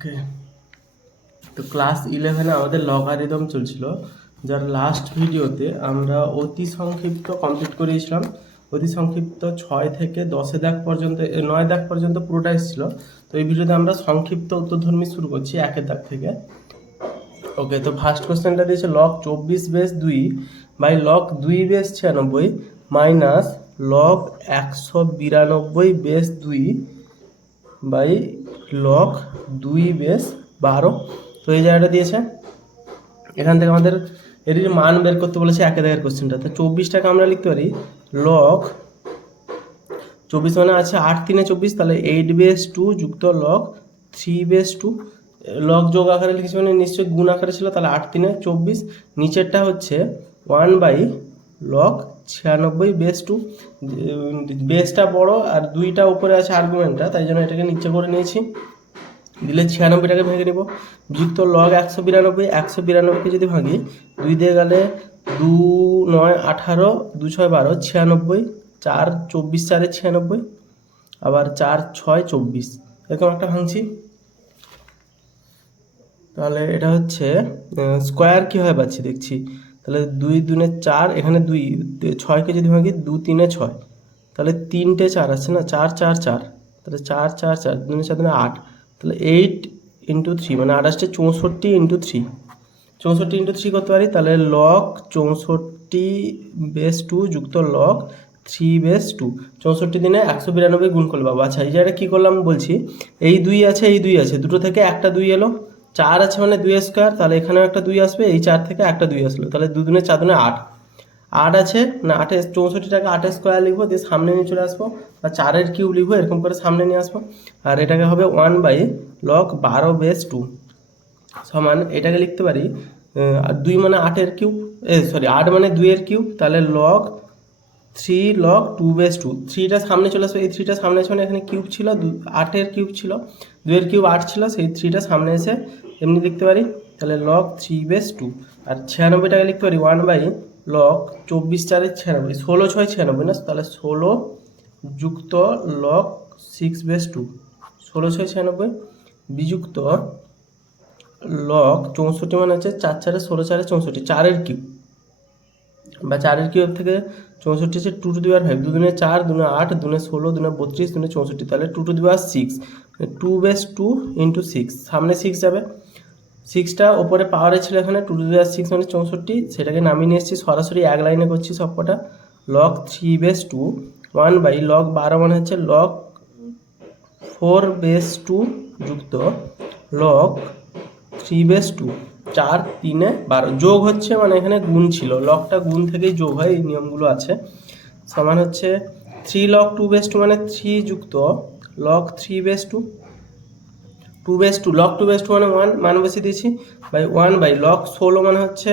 ওকে, তো ক্লাস 11-এ আমাদের লগারিদম চলছিল, যার লাস্ট ভিডিওতে আমরা অতি সংক্ষিপ্ত কমপ্লিট করিয়েছিলাম। অতি সংক্ষিপ্ত 6 থেকে 10 দাগ পর্যন্ত 9 দাগ পর্যন্ত পুরোটা এসেছিল। তো এই ভিডিওতে আমরা সংক্ষিপ্ত উত্তরধর্মী শুরু করছি 1 দাগ থেকে। ওকে, তো ফার্স্ট কোশ্চেনটা দিয়েছে log 24/2 by log 2/96 minus log 192/2 by log 2/12। তো এই জায়গাটা দিয়েছে, এখান থেকে আমাদের এর মান বের করতে বলেছে 1 দাগের কোশ্চেনটা। তো 24টাকে আমরা লিখতে পারি লগ 24 মানে আছে 8 3 24, তাহলে 8/2 যুক্ত লগ 3/2। লগ যোগ আকারে লিখেছি মানে নিশ্চয়ই গুণ আকারে ছিল, তাহলে 8 3 24। নিচেরটা হচ্ছে 1 বাই লগ 96/2। বেসটা বড় আর 2টা উপরে আছে আর্গুমেন্টটা, তাই জন্য এটাকে নিচে করে নিয়েছি। দিলে 96টাকে ভেঙে নেব, যুক্ত লগ 192। 192কে যদি ভাঙি 2 দিয়ে গেলে 2 9 18, 2 6 12, 96, 4 24 4 96, আবার 4 6 24, এরকম একটা ভাঙছি। তাহলে এটা হচ্ছে স্কোয়ার কীভাবে পাচ্ছি দেখছি। তাহলে 2 2 4, এখানে 2 6কে যদি ভাঙি 2 3 6, তাহলে 3টে 4 আছে না, 4 4 4, তাহলে 4 4 4 2 4 2 8, তাহলে 8 × 3 মানে 28 64 × 3, 64 × 3 করতে পারি। তাহলে লগ 64/2 যুক্ত লগ 3/2। 64 দিনে 192 গুণ করলে পাবো। আচ্ছা, এই জায়গাটা কী করলাম বলছি, এই 2 আছে এই 2 আছে, দুটো থেকে একটা 2 এলো, 4 আছে মানে 2 স্কোয়ার, তাহলে এখানেও একটা 2 আসবে, এই 4 থেকে একটা 2 আসলো, তাহলে 2 2 4 2 8, 8 আছে না, 8 64টাকে 8 স্কোয়ার লিখবো, দিয়ে সামনে নিয়ে চলে আসবো, বা 4-এর কিউব লিখবো, এরকম করে সামনে নিয়ে আসবো। আর এটাকে হবে 1 বাই লগ 12/2 সমান, এটাকে লিখতে পারি 2 মানে 8-এর কিউব, 8 মানে 2-এর কিউব, তাহলে লগ 3 লগ 2/2। 3টা সামনে চলে আসবে, এই 3টা সামনে আছে মানে এখানে কিউব ছিল, 8-এর কিউব ছিল, 2-এর কিউব 8 ছিল, সেই 3টা সামনে এসে এমনি লিখতে পারি, তাহলে লগ 3/2। আর 96টাকে লিখতে পারি 1 বাই লগ 24 4 96, 16 6 96 না, তাহলে 16 যুক্ত লগ 6/2, 16 6 96 বিযুক্ত লগ 64 মানে হচ্ছে 4 4 16 4 64, 4-এর কিউব বা 4-এর কিউব থেকে 64 হচ্ছে 2 টু দি পাওয়ার 5, 2 2 4, 2 8, 2 16, 2 32, 2 64, তাহলে 2 টু দি পাওয়ার 6, 2/2 × 6, সামনে 6 যাবে, 6টা ওপরে পাওয়ারে ছিল, এখানে 2 টু দি পাওয়ার 6 মানে 64, সেটাকে নামিয়ে নিয়ে এসেছি, সরাসরি এক লাইনে করছি সবকটা। লগ 3/2 1 বাই লগ 12 মানে হচ্ছে লগ 4/2 যুক্ত লগ 3/2, 4 3 12, যোগ হচ্ছে মানে এখানে গুণ ছিল, লগটা গুণ থেকেই যোগ হয়, এই নিয়মগুলো আছে। সমান হচ্ছে 3 লগ 2/2 মানে 3 যুক্ত লগ 3/2, 2/2 লগ 2/2 মানে 1, মান বসিয়ে দিয়েছি, বাই 1 বাই লগ 16 মানে হচ্ছে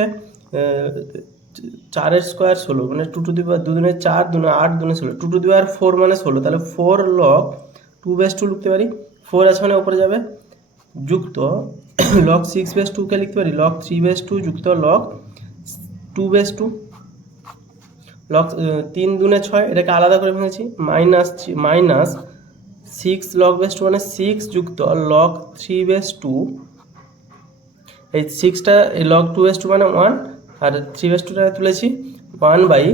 4-এর স্কোয়ার 16 মানে 2 two the power 2 2 4, 2 8, 2 16, 2 two the পাওয়ার 4 মানে 16, তাহলে 4 লগ 2/2 লিখতে পারি, 4 আছে মানে উপরে যাবে, যুক্ত লগ 6/2কে লিখতে পারি লগ 3/2 যুক্ত লগ 2/2, লগ 3 2 6, এটাকে আলাদা করে ভেঙেছি, মাইনাস 6 লগ/2 মানে 6 যুক্ত লগ 3/2, এই 6টা এই লগ 2/2 মানে 1, আর 3/2টা তুলেছি 1 বাই,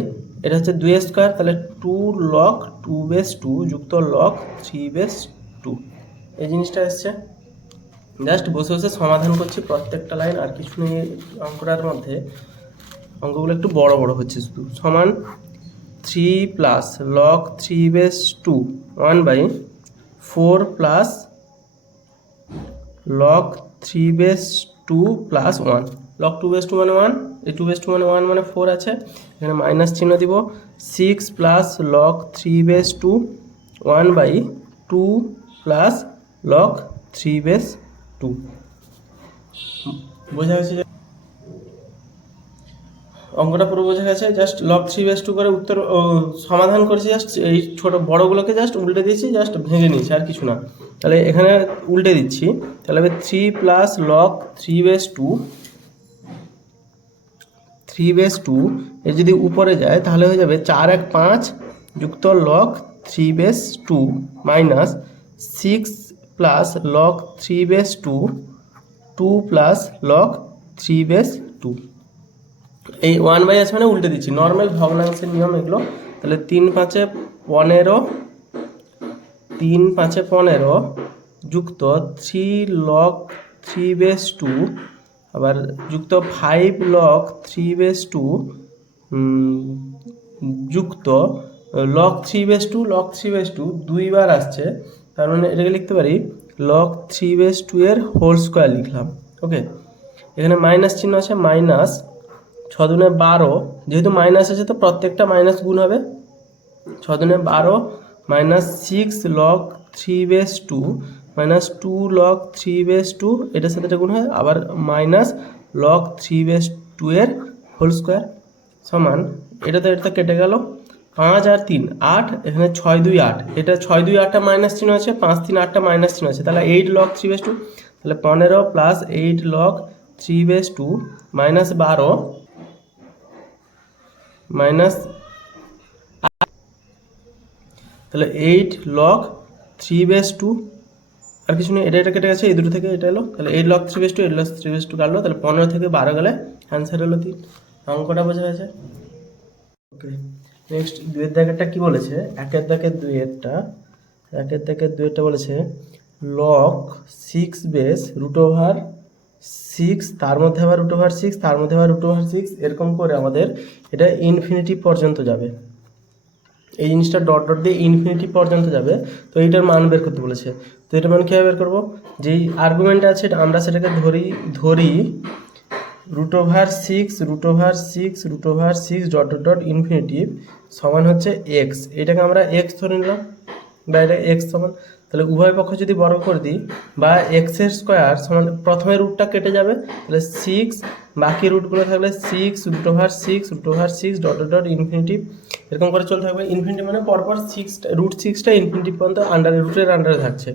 এটা হচ্ছে 2 স্কোয়ার, তাহলে 2 লগ 2/2 যুক্ত লগ 3/2, এই জিনিসটা এসছে। জাস্ট বসে বসে সমাধান করছি প্রত্যেকটা লাইন, আর কিছু নেই অঙ্কটার মধ্যে, অঙ্কগুলো একটু বড় বড় হচ্ছে শুধু। সমান 3 plus log 3/2 1 by 4 plus log 3/2 plus 1, log 2/2 মানে 1, এই 2/2 মানে 1 মানে 4 আছে, এখানে মাইনাস চিহ্ন দিব, 6 plus log 3/2 1 by 2 plus log 3/2। বোঝা গেছে অঙ্কটা পুরো বোঝা গেছে। জাস্ট লগ 3/2 করে উত্তর সমাধান করেছি, জাস্ট এই ছোটো বড়গুলোকে জাস্ট উল্টে দিয়েছি, জাস্ট ভেঙে নিয়েছি, আর কিছু না। তাহলে এখানে উল্টে দিচ্ছি, তাহলে হবে 3 প্লাস লগ 3/2 এর যদি উপরে যায় তাহলে হয়ে যাবে 4 1 5 যুক্ত log 3/2 minus 6 plus log 3/2 2 plus log 3/2। এই 1/, আছে মানে উল্টে দিচ্ছি, নর্মাল ভগ্নাংশের নিয়ম এগুলো। তাহলে 3 × 5 = 15, 3 × 5 = 15 যুক্ত 3 log 3/2 আবার যুক্ত 5 log 3/2 যুক্ত log 3/2 log 3/2 দুইবার আসছে, তার মানে এটাকে লিখতে পারি log 3/2 এর হোল স্কোয়ার লিখলাম। ওকে, এখানে মাইনাস চিহ্ন আছে, মাইনাস 6 × 12, যেহেতু মাইনাস আছে তো প্রত্যেকটা মাইনাস গুণ হবে, 6 × 12 মাইনাস 6 log 3/2 মাইনাস 2 log 3/2, এটার সাথে এটা গুণ হয়, আবার মাইনাস log 3/2 এর হোল স্কোয়ার সমান, এটাতে এটা কেটে গেল, 5 আর 3 8, এখানে 6 2 8, এটা 6 2 8টা মাইনাস চিহ্ন আছে, 5 3 8টা মাইনাস চিহ্ন আছে, তাহলে 8 log 3/2, তাহলে 15 প্লাস 8 log 3/2 মাইনাস 12 মাইনাস, তাহলে 8 log 3/2, আর কিছু নেই, এটা কেটে গেছে, এই দুটো থেকে এটা এলো, তাহলে 8 log 3/2 8 log 3/2 কাটলো, তাহলে 15 থেকে 12 গেলে অ্যান্সার হলো 3। অঙ্কটা বোঝা গেছে? ওকে, নেক্সট 2 এর দাগেরটা কি বলেছে, 1 এর দাগের 2 এরটা, 1 এর দাগের 2 এরটা বলেছে log 6/√6, তার মধ্যে আবার √6, তার মধ্যে আবার √6, এরকম করে আমাদের এটা ইনফিনিটি পর্যন্ত যাবে, এই জিনিসটা ডট ডট দিয়ে ইনফিনিটি পর্যন্ত যাবে। তো এইটার মান বের করতে বলেছে, তো এটার মান কীভাবে বের করবো, যেই আর্গুমেন্ট আছে আমরা সেটাকে ধরি √6 ডট ডট ডট ইনফিনিটি সমান হচ্ছে এক্স, এটাকে আমরা এক্স ধরে নিলাম, বা এটা এক্স সমান, তাহলে উভয় পক্ষ যদি বর্গ করে দিই বা এক্সের স্কোয়ার সমান, প্রথমে রুটটা কেটে যাবে, তাহলে 6, বাকি রুটগুলো থাকলে 6 √6 ডট ডট ডট ইনফিনিটি, এরকম করে চলতে থাকবে। ইনফিনিটি মানে পরপর √6টা ইনফিনিটি পর্যন্ত রুটের আন্ডারে থাকছে,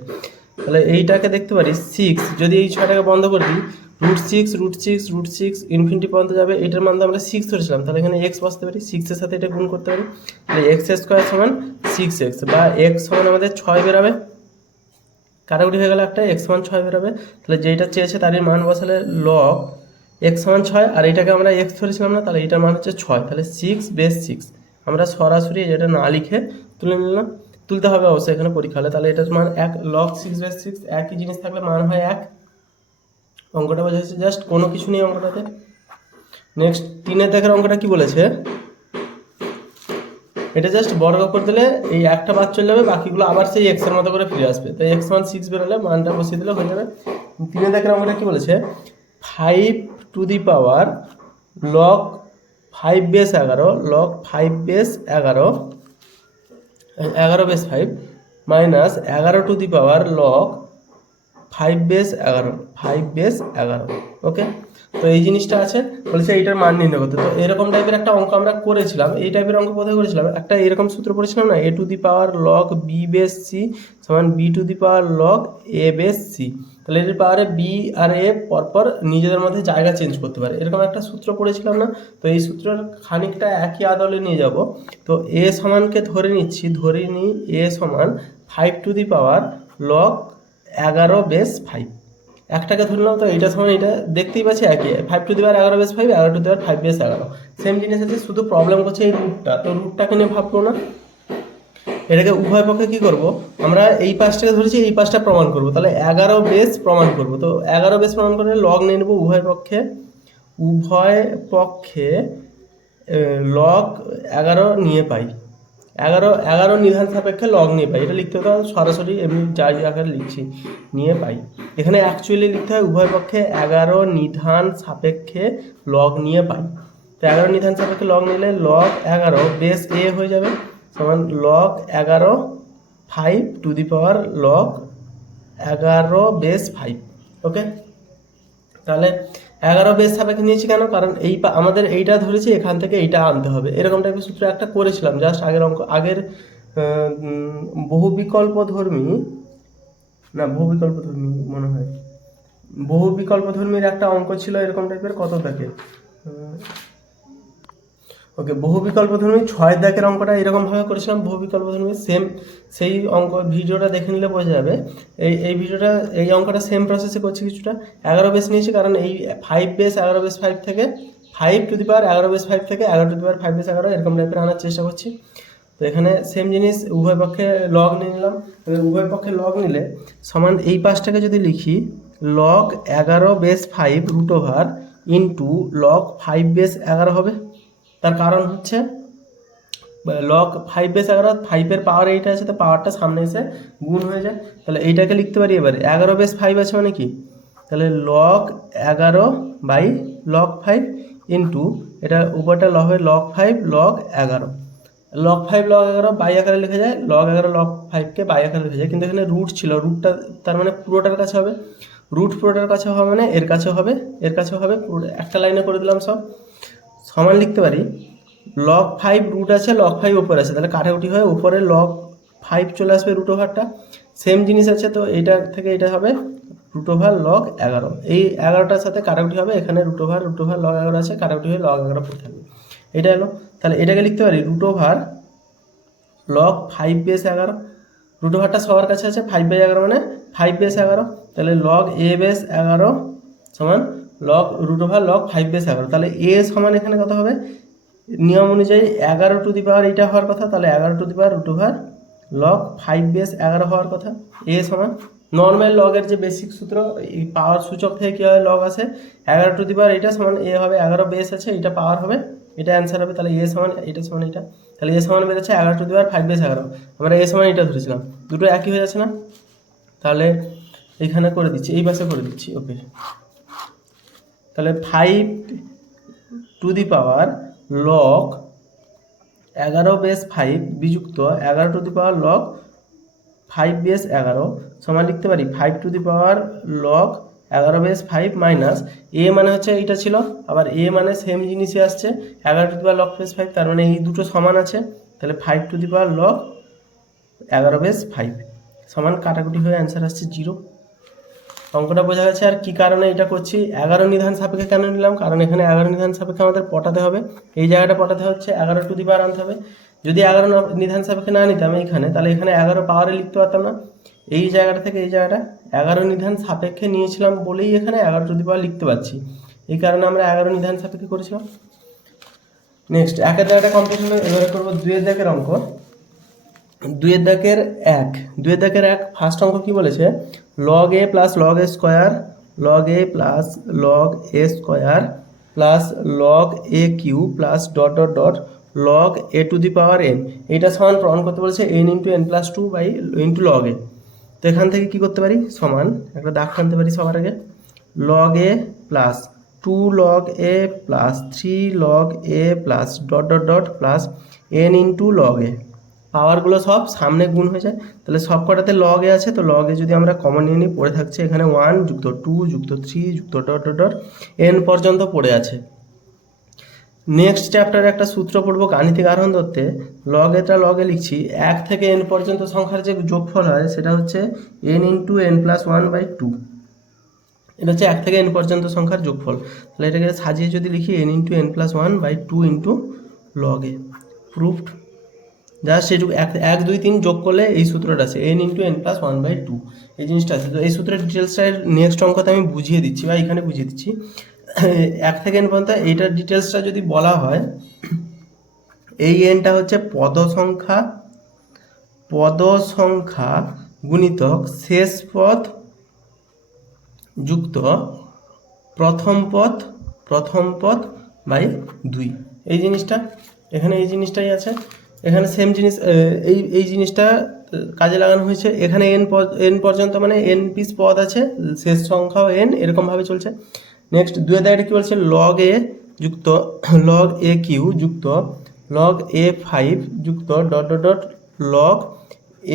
তাহলে এইটাকে দেখতে পারি 6, যদি এই 6টাকে বন্ধ করে দিই √6 ইনফিনিটি পর্যন্ত যাবে, এটার মান আমরা 6 ধরেছিলাম, তাহলে এখানে এক্স বসতে পারি, 6 এর সাথে এটা গুণ করতে পারি, তাহলে এক্স² সমান 6x, বা এক্স সমান আমাদের 6 বেরাবে, কাটাকুটি হয়ে গেলে একটা, এক্স সমান 6 বেরাবে, তাহলে যেটা চেয়েছে তারই মান বসালে log এক্স সমান 6, আর এটাকে আমরা এক্স ধরেছিলাম না, তাহলে এটার মান হচ্ছে 6, তাহলে 6/6, আমরা সরাসরি এটা না লিখে তুলে নিলাম, তুলতে হবে অবশ্যই এখানে পরীক্ষা হলে, তাহলে এটার মান 1, log 6/6, একই জিনিস থাকলে মান হয় 1। অঙ্কটা বোঝা যাচ্ছে, জাস্ট কোনো কিছু নেই অঙ্কটাতে। নেক্সট 3 এর দাগের অঙ্কটা কি বলেছে, এটা জাস্ট বর্গ করে দিলে এই একটা বাদ চলে যাবে, বাকিগুলো আবার সেই এক্স এর মতো করে ফিরে আসবে, তাই এক্স মান 6 বেরোলে মানটা বসিয়ে দিলে হয়ে যাবে। 3 এর দাগের অঙ্কটা কি বলেছে, 5 to the power log 5/11 log 5/11 11/5 minus 11 to the power log 5/11 ওকে, তো এই জিনিসটা আছে, বলেছে এইটার মান নির্ণয় করতে। তো এরকম টাইপের একটা অঙ্ক আমরা করেছিলাম, এই টাইপের অঙ্ক কোথায় করেছিলাম, একটা এরকম সূত্র পড়েছিলাম না, a two the power log b/c সমান b two the power log a/c, তাহলে এর পাওয়ারে b আর a পরপর নিজেদের মধ্যে জায়গা চেঞ্জ করতে পারে, এরকম একটা সূত্র পড়েছিলাম না। তো এই সূত্রের খানিকটা একই আদলে নিয়ে যাব, তো a সমানকে ধরে নিই a সমান 5 টু দি পাওয়ার log 11/5, একটাকে ধরলাম, তো এইটা সমান এইটা দেখতেই পাচ্ছি একই, 5 to the power 11/5 11 to the power 5/11, same জিনিস আছে, শুধু প্রবলেম করছে এই রুটটা, তো রুটটাকে নিয়ে ভাববো না, এটাকে উভয় পক্ষে কি করব, আমরা এই পাশটাকে ধরেছি, এই পাশটা প্রমাণ করব, তাহলে 11 প্রমাণ করব, তো 11 প্রমাণ করে লগ নিয়ে নেব উভয় পক্ষে log 11 নিয়ে পাই, 11 নিধান সাপেক্ষে লগ নিয়ে পাই, এটা লিখতে হতো সরাসরি এমনি যাই আকারে লিখছি, নিয়ে পাই, এখানে অ্যাকচুয়ালি লিখতে হয় উভয় পক্ষে 11 নিধান সাপেক্ষে লগ নিয়ে পাই, তো 11 নিধান সাপেক্ষে লগ নিলে log 11 a হয়ে যাবে সমান log 11 5 to the power log 11/5 ওকে, তাহলে 11 সাপেক্ষে নিয়েছি কেন, কারণ এই আমাদের এইটা ধরেছি, এখান থেকে এইটা আনতে হবে, এরকম টাইপের সূত্র একটা করেছিলাম জাস্ট আগের বহুবিকল্পধর্মী মনে হয়, বহুবিকল্পধর্মীর একটা অঙ্ক ছিল এরকম টাইপের, কত থাকে ওকে, বহু বিকল্প ধর্মী 6 দাগের অঙ্কটা এরকমভাবে করেছিলাম। বহু বিকল্প ধর্মী সেম সেই অঙ্ক ভিডিওটা দেখে নিলে বোঝা যাবে। এই ভিডিওটা এই অঙ্কটা সেম প্রসেসে করছি কিছুটা। 11 বেস নিয়েছি কারণ এই 5 বেস 11 বেস 5 থেকে 5 টু দি পাওয়ার 11 বেস 5 থেকে 11 টু দি পাওয়ার 5 বেস 11 এরকম টাইপের আনার চেষ্টা করছি। তো এখানে সেম জিনিস উভয় পক্ষে লগ নিয়ে নিলাম। উভয় পক্ষে লগ নিলে সমান এই পাশটাকে যদি লিখি log 11 base 5 root over into log 5 base 11 হবে। তার কারণ হচ্ছে লগ 5 বেস 11, 5-এর পাওয়ার এইটা আছে, তো পাওয়ারটা সামনে এসে গুণ হয়ে যায়। তাহলে এইটাকে লিখতে পারি এবারে 11 বেস 5 আছে মানে কি, তাহলে লগ 11 বাই লগ 5 ইন্টু এটা উপরটা হবে log 5 log 11। Log 5 log 11 by আকারে লিখে যায়, লগ 11 লগ 5কে বাই আকারে লিখে যায়, কিন্তু এখানে রুট ছিল, রুটটা তার মানে পুরোটার কাছে হবে। রুট পুরোটার কাছে হবে মানে এর কাছে হবে, এর কাছে হবে, পুরো একটা লাইনে করে দিলাম সব। সমান লিখতে পারি লগ 5 রুট আছে, লগ 5 উপরে আছে, তাহলে কাটাকুটি হয়ে উপরে লগ 5 চলে আসবে রুট ওভারটা। সেম জিনিস আছে, তো এইটা থেকে এটা হবে রুট ওভার লগ 11। এই 11টার সাথে কাটাকুটি হবে, এখানে রুট ওভার লগ 11 আছে, কাটাকুটি হয়ে লগ 11 পড়ে থাকবে। এটা এলো, তাহলে এটাকে লিখতে পারি root over log 5 base 11। Root ওভারটা সবার কাছে আছে, 5 বাই 11 মানে 5 বেস 11, তাহলে লগ এ বেস 11 সমান log root over log 5 base 11। তাহলে এ সমান এখানে কত হবে, নিয়ম অনুযায়ী 11 টু দি পাওয়ার এটা হওয়ার কথা, তাহলে 11 to the power root over log 5 base 11 হওয়ার কথা। এ সমান নর্মাল লগের যে বেসিক সূত্র, এই পাওয়ার সূচক থেকে কী হয় লগ আসে, 11 টু দি পাওয়ার এটা সমান এ হবে, 11 বেস আছে, এটা পাওয়ার হবে, এটা অ্যান্সার হবে। তাহলে এ সমান এটা সমান এটা, তাহলে এ সমান বেরোচ্ছে 11 টু দি পাওয়ার 5 বেস 11। আমরা এ সমান এটা ধরেছিলাম, দুটো একই হয়ে যাচ্ছে না, তাহলে এখানে করে দিচ্ছি, এই পাশে করে দিচ্ছি। ওকে, তাহলে 5 to the power log 11 base 5 বিযুক্ত 11 to the power log 5 base 11 সমান লিখতে পারি 5 to the power log 11 base 5 minus এ মানে হচ্ছে এইটা ছিল, আবার এ মানে সেম জিনিসই আসছে 11 to the power log base 5, তার মানে এই দুটো সমান আছে, তাহলে 5 to the power log 11 base 5 সমান কাটাকুটি হয়ে অ্যান্সার আসছে 0। অঙ্কটা বোঝা গেছে। আর কি কারণে এটা করছি, 11 নিধান সাপেক্ষে কেন নিলাম, কারণ এখানে 11 নিধান সাপেক্ষে আমাদের পটাতে হবে, এই জায়গাটা পটাতে হচ্ছে 11 টু দি পাওয়ার আনতে হবে। যদি 11 নিধান সাপেক্ষে না নিতাম এইখানে, তাহলে এখানে 11 পাওয়ারে লিখতে পারতাম না। এই জায়গাটা থেকে এই জায়গাটা 11 নিধান সাপেক্ষে নিয়েছিলাম বলেই এখানে 11 টু দি পাওয়ার লিখতে পারছি, এই কারণে আমরা 11 নিধান সাপেক্ষে করেছিলাম। নেক্সট একের জায়গাটা কমপ্লিট হলো, এবারে করবো 2-এর দাগের অঙ্ক। 2-এর দাগের 1 ফার্স্ট অঙ্ক কি বলেছে, log a plus log a square log a plus log a square plus log a cube plus dot dot dot log a to the power n, এইটা সমান প্রমাণ করতে বলেছে n into n plus 2 by into log a. তো এখান থেকে কী করতে পারি, সমান একটা দাগ টানতে পারি সবার আগে, log a plus 2 log a plus 3 log a plus dot dot dot plus n into log a. পাওয়ারগুলো সব সামনে গুণ হয়ে যায়, তাহলে সব কটাতে লগে আছে, তো লগে যদি আমরা কমন নিয়ে নিই পড়ে থাকছে এখানে 1 যুক্ত 2 যুক্ত 3 যুক্ত ডট ডট ডট এন পর্যন্ত পড়ে আছে। নেক্সট চ্যাপ্টারে একটা সূত্র পড়বো গাণিতিক আরোহণ তত্ত্বে, লগে লিখছি 1 থেকে এন পর্যন্ত সংখ্যার যে যোগফল হয় সেটা হচ্ছে এন ইন্টু এন প্লাস 1/2, এটা হচ্ছে 1 থেকে এন পর্যন্ত সংখ্যার যোগফল। তাহলে এটাকে সাজিয়ে যদি লিখি N into n plus 1/2 into লগে, প্রুফড। জাস্ট সেটুকু 1 2 3 যোগ করলে এই সূত্রটা আছে এন ইন্টু এন প্লাস 1/2, এই জিনিসটা আছে। তো এই সূত্রের ডিটেলসটা নেক্সট অঙ্কতে আমি বুঝিয়ে দিচ্ছি বা এখানে বুঝিয়ে দিচ্ছি। 1 থেকে এন পর্যন্ত এইটার ডিটেলসটা যদি বলা হয়, এই এনটা হচ্ছে পদ সংখ্যা গুণিতক শেষ পদ যুক্ত প্রথম পদ বাই 2, এই জিনিসটা এখানে এই জিনিসটাই আছে। এখানে সেম জিনিস এই জিনিসটা কাজে লাগানো হয়েছে। এখানে এন পর্যন্ত মানে এন পিস পদ আছে, শেষ সংখ্যাও এন, এরকমভাবে চলছে। নেক্সট 2-এর দাগেটা কী বলছে, লগ এ যুক্ত লগ এ কিউ যুক্ত লগ এ 5 যুক্ত ডট ডট ডট লগ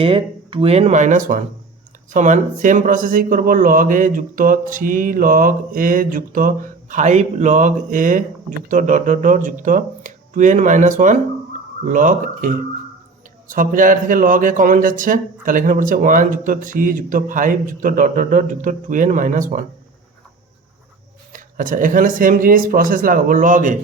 এ 2n মাইনাস 1 সমান সেম প্রসেসেই করব, লগ এ যুক্ত 3 লগ এ যুক্ত 5 লগ এ যুক্ত ডট ডট ডট যুক্ত 2n মাইনাস 1 লগ এ। সব জায়গা থেকে লগ এ কমন যাচ্ছে, তাহলে এখানে পড়ছে 1 যুক্ত 3 যুক্ত 5 যুক্ত ডট ডট ডট যুক্ত 2n মাইনাস 1। আচ্ছা, এখানে সেম জিনিস প্রসেস লাগাবো, লগ এ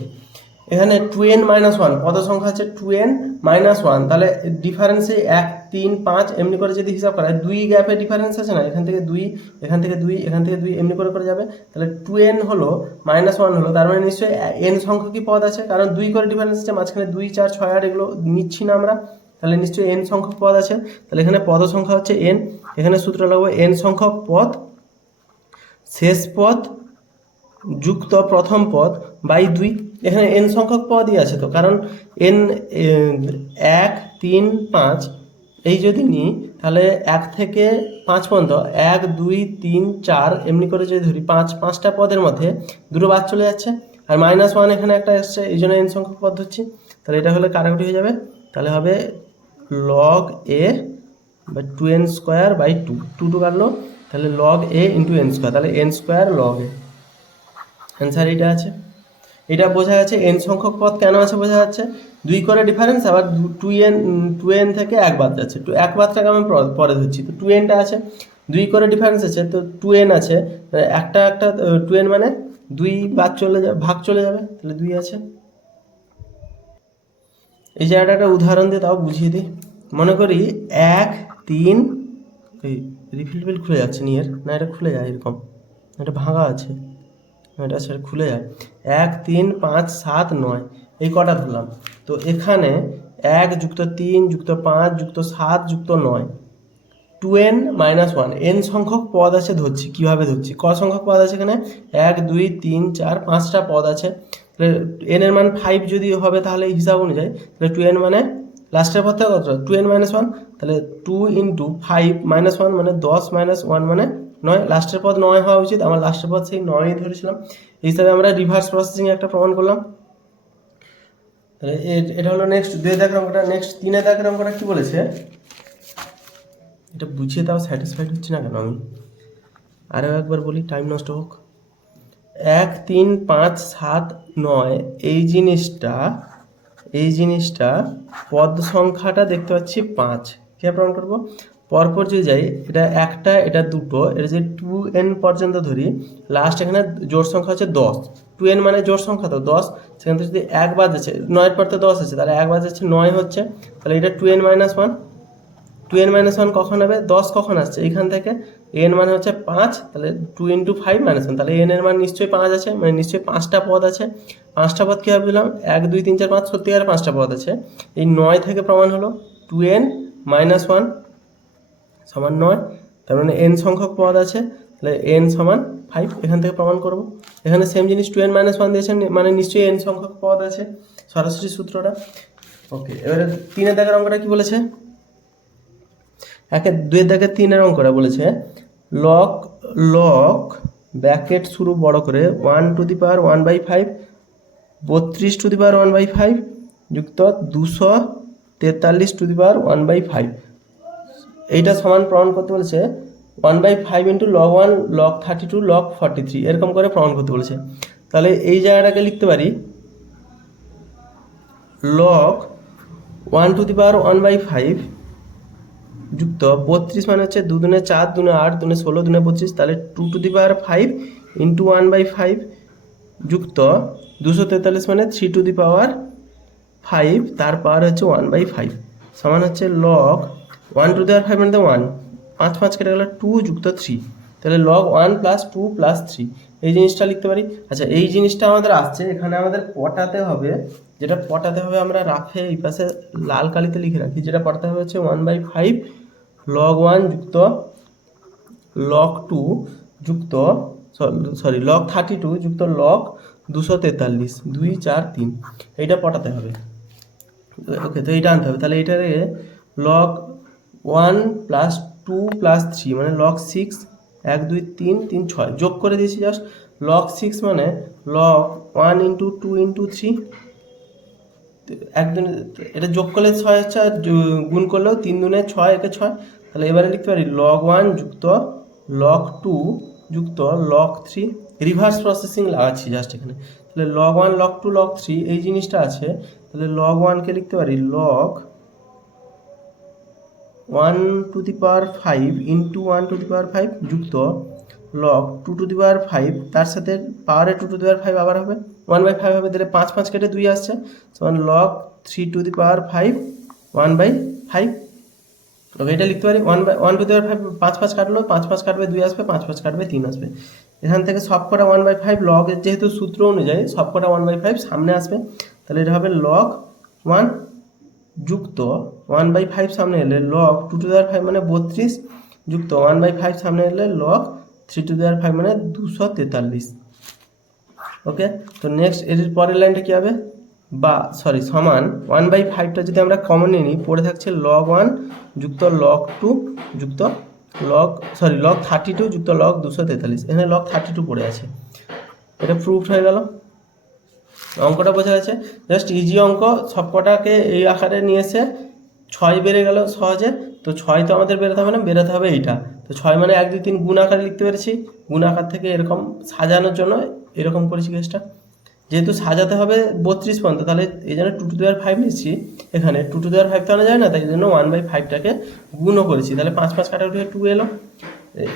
এখানে 2n মাইনাস ওয়ান পদ সংখ্যা হচ্ছে 2n মাইনাস ওয়ান, তাহলে ডিফারেন্সে 1 3 5 এমনি করে যদি হিসাব করা হয়, 2 গ্যাপে ডিফারেন্স আছে না, এখান থেকে 2 এখান থেকে 2 এখান থেকে 2 এমনি করে করে যাবে, তাহলে 2n হলো মাইনাস ওয়ান হলো, তার মানে নিশ্চয়ই n সংখ্যক কি পদ আছে, কারণ 2 করে ডিফারেন্স আছে, মাঝখানে 2 4 6 8 এগুলো নিচ্ছি না আমরা, তাহলে নিশ্চয়ই n সংখ্যক পদ আছে, তাহলে এখানে পদ সংখ্যা হচ্ছে n, এখানে সূত্র লাগবে n সংখ্যক পদ শেষ পদ যুক্ত প্রথম পদ বাই 2, এখানে n সংখ্যক পদই আছে তো, কারণ n 1 3 5 এই যদি নিই তাহলে 1 থেকে 5 পর্যন্ত 1 2 3 4 এমনি করে যদি ধরি, পাঁচটা পদের মধ্যে দুটো বাদ চলে যাচ্ছে, আর মাইনাস ওয়ান এখানে একটা এসছে, এই জন্য n সংখ্যক পদ ধরছি, তাহলে এটা হলে কাটাকুটি হয়ে যাবে, তাহলে হবে log a বা 2n স্কোয়ার বাই 2 কাটলো, তাহলে log a into n square, তাহলে n square log a, answer এটা আছে। এটা বোঝা যাচ্ছে n সংখ্যক পদ কেন আছে বোঝা যাচ্ছে, 2 করে ডিফারেন্স, আবার 2n থেকে 1 বাদ যাচ্ছে, 1 বাদটাকে আমি পরে ধরছি, তো 2nটা আছে, 2 করে ডিফারেন্স আছে তো 2n আছে, একটা 2n মানে 2 বাদ চলে যাবে, ভাগ চলে যাবে, তাহলে 2 আছে। এই জায়গাটা একটা উদাহরণ দিয়ে তাও বুঝিয়ে দিই, মনে করি 1 3 এই রিফিল খুলে যাচ্ছে নিয়ের না, এটা খুলে যায় এরকম, এটা ভাঙা আছে, এটা সেটা খুলে যায়, 1 3 5 7 9 এই কটা ধরলাম, তো এখানে 1 যুক্ত 3 যুক্ত 5 যুক্ত 7 যুক্ত 9 2n মাইনাস ওয়ান, n সংখ্যক পদ আছে ধরছি, কীভাবে ধরছি, ক সংখ্যক পদ আছে এখানে 1 2 3 4 5টা পদ আছে, তাহলে n এর মান 5 যদি হবে তাহলে এই হিসাব অনুযায়ী, তাহলে 2n মানে লাস্টের পদ থেকে কত 2n মাইনাস ওয়ান, তাহলে 2 ইন্টু 5 মাইনাস ওয়ান মানে 10 মাইনাস ওয়ান মানে 9, লাস্টের পদ 9 হওয়া উচিত, আমার লাস্টের পদ সেই 9ই ধরেছিলাম, এই হিসাবে আমরা রিভার্স প্রসেসিং একটা প্রমাণ করলাম। তাহলে এটা হলো নেক্সট 2 দাগের অঙ্কটা। নেক্সট 3 দাগের অঙ্কটা কি বলেছে, এটা বুঝিয়ে তাও স্যাটিসফাইড হচ্ছে না কেন, আমি আরও একবার বলি, টাইম নষ্ট হোক। 1 3 5 7 9 এই জিনিসটা পদ সংখ্যাটা দেখতে পাচ্ছি 5, কে প্রমাণ করবো, পরপর যদি যাই, এটা একটা এটা দুটো, এটা যদি 2n পর্যন্ত ধরি, লাস্ট এখানে জোড় সংখ্যা হচ্ছে 10, 2n মানে জোড় সংখ্যা তো 10, সেখান থেকে যদি 1 বাদ যাচ্ছে, 9 পর তো 10 আছে, তাহলে 1 বাদ যাচ্ছে 9 হচ্ছে, তাহলে এটা 2n minus one, 2n minus one কখন হবে, 10 কখন আসছে এইখান থেকে, n মানে হচ্ছে 5, তাহলে 2 ইন্টু 5 মাইনাস ওয়ান, তাহলে n এর মান নিশ্চয়ই 5 আছে, মানে নিশ্চয়ই 5টা পদ আছে, 5টা পদ কীভাবে দিলাম, 1 2 3 4 5 সত্যিকারের 5টা পদ আছে, এই 9 থেকে প্রমাণ হলো 2n মাইনাস ওয়ান সমান 9, তার মানে n সংখ্যক পদ আছে, তাহলে n সমান 5, এখান থেকে প্রমাণ করব, এখানে সেম জিনিস 2n মাইনাস ওয়ান দিয়েছেন, মানে নিশ্চয়ই n সংখ্যক পদ আছে, সরাসরি সূত্রটা। ওকে, এবারে 3 দাগের অঙ্কটা কি বলেছে, 2 দাগের 3 অঙ্কটা বলেছে লক ব্র্যাকেট শুরু বড় করে 1 to the power 1/5 32 two the পাওয়ার 1/5 যুক্ত 243 টু দি পাওয়ার 1/5, এইটা সমান প্রমাণ করতে বলেছে 1/5 ইন্টু log 1 log 32 log 43 এরকম করে প্রমাণ করতে বলেছে, তাহলে এই জায়গাটাকে লিখতে পারি log 1 টু দি পাওয়ার 1/5 যুক্ত 32 মানে হচ্ছে 2 দুনে 4 দুনে 8 দুনে 16 দুনে 25, তাহলে 2 টু দি পাওয়ার 5 ইন্টু 1/5 যুক্ত 243 মানে 3 টু দি পাওয়ার 5 তার পাওয়ার হচ্ছে 1/5 সমান হচ্ছে log 1 টু দি পাওয়ার 5 মানে 1, 5 5 কেটে গেল 2 যুক্ত 3, তাহলে log 1 প্লাস 2 প্লাস 3 এই জিনিসটা লিখতে পারি। আচ্ছা, এই জিনিসটা আমাদের আসছে, এখানে আমাদের পটাতে হবে, যেটা পটাতে হবে আমরা রাফে এই পাশে লাল কালিতে লিখে রাখি, যেটা পটাতে হবে হচ্ছে 1/5 log 1 যুক্ত log 2 যুক্ত log 32 যুক্ত log 243 2 4 3, এইটা পটাতে হবে। ওকে, তো এইটা আনতে হবে, তাহলে এইটারে log 1 প্লাস 2 প্লাস 3 মানে log 6 1 2 3 3 6 যোগ করে দিয়েছি জাস্ট, log 6 মানে log 1 ইন্টু 2 ইন্টু 3, একদিন এটা যোগ করলে 6 হচ্ছে, আর গুণ করলেও 3 দুনে 6 একে 6, তাহলে এবারে লিখতে পারি log 1 যুক্ত log 2 যুক্ত log 3, রিভার্স প্রসেসিং লাগাচ্ছি জাস্ট এখানে, তাহলে log 1 log 2 log 3 এই জিনিসটা আছে, তাহলে log 1কে লিখতে পারি log 1 to the power 5 into 1 to the power 5 যুক্ত লগ 2^5 তার সাথে পাওয়ারে 2^5 আবার হবে 1/5 হবে, তাহলে 5 5 কেটে 2 আসছে, সমান লগ 3^5 1/5। ওকে, এটা লিখতে পারি 1/5, 5 5 কাটলো, 5 5 কাটবে 2 আসবে, 5 5 কাটবে 3 আসবে। এখান থেকে সবকটা 1/5 লগের যেহেতু সূত্র অনুযায়ী সবকটা 1/5 সামনে আসবে, তাহলে এটা হবে লগ 1 যুক্ত 1/5 সামনে এলে লগ 2^5 মানে 32 যুক্ত 1/5 সামনে এলে লগ 3^5 মানে 243। ওকে, তো নেক্সট এর পরের লাইনটা কি হবে, বা সরি সমান 1/5টা যদি আমরা কমন নিয়ে নিই, পড়ে থাকছে লগ 1 যুক্ত লগ 2 যুক্ত লগ লগ 32 যুক্ত লগ 243। এখানে লগ 32 পড়ে আছে, এটা প্রুফ হয়ে গেল। অঙ্কটা বোঝা গেছে, জাস্ট ইজি অঙ্ক, সবকটাকে এই আকারে নিয়ে এসে 6 বেড়ে গেল সহজে। তো 6 তো আমাদের বেরোতে হবে না, বেরোতে হবে এইটা। তো 6 মানে 1 2 3 গুণ আকারে লিখতে পেরেছি, গুণ আকার থেকে এরকম সাজানোর জন্য এরকম করেছি কেসটা। যেহেতু সাজাতে হবে 32 পর্যন্ত, তাহলে এই জন্য 2^5 নিচ্ছি, এখানে 2^5 তো আনা যায় না, তাই জন্য 1/5টাকে গুণও করেছি, তাহলে 5 5 কাটা উঠে 2 এলো।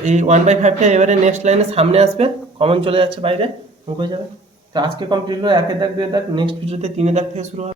এই 1/5টা এবারে নেক্সট লাইনে সামনে আসবে, কমন চলে যাচ্ছে বাইরে, মুখ হয়ে যাবে। তো আজকে কমপ্লিট হলো 1 দাগ 2 দাগ, নেক্সট ভিডিওতে 3 দাগ থেকে শুরু হবে।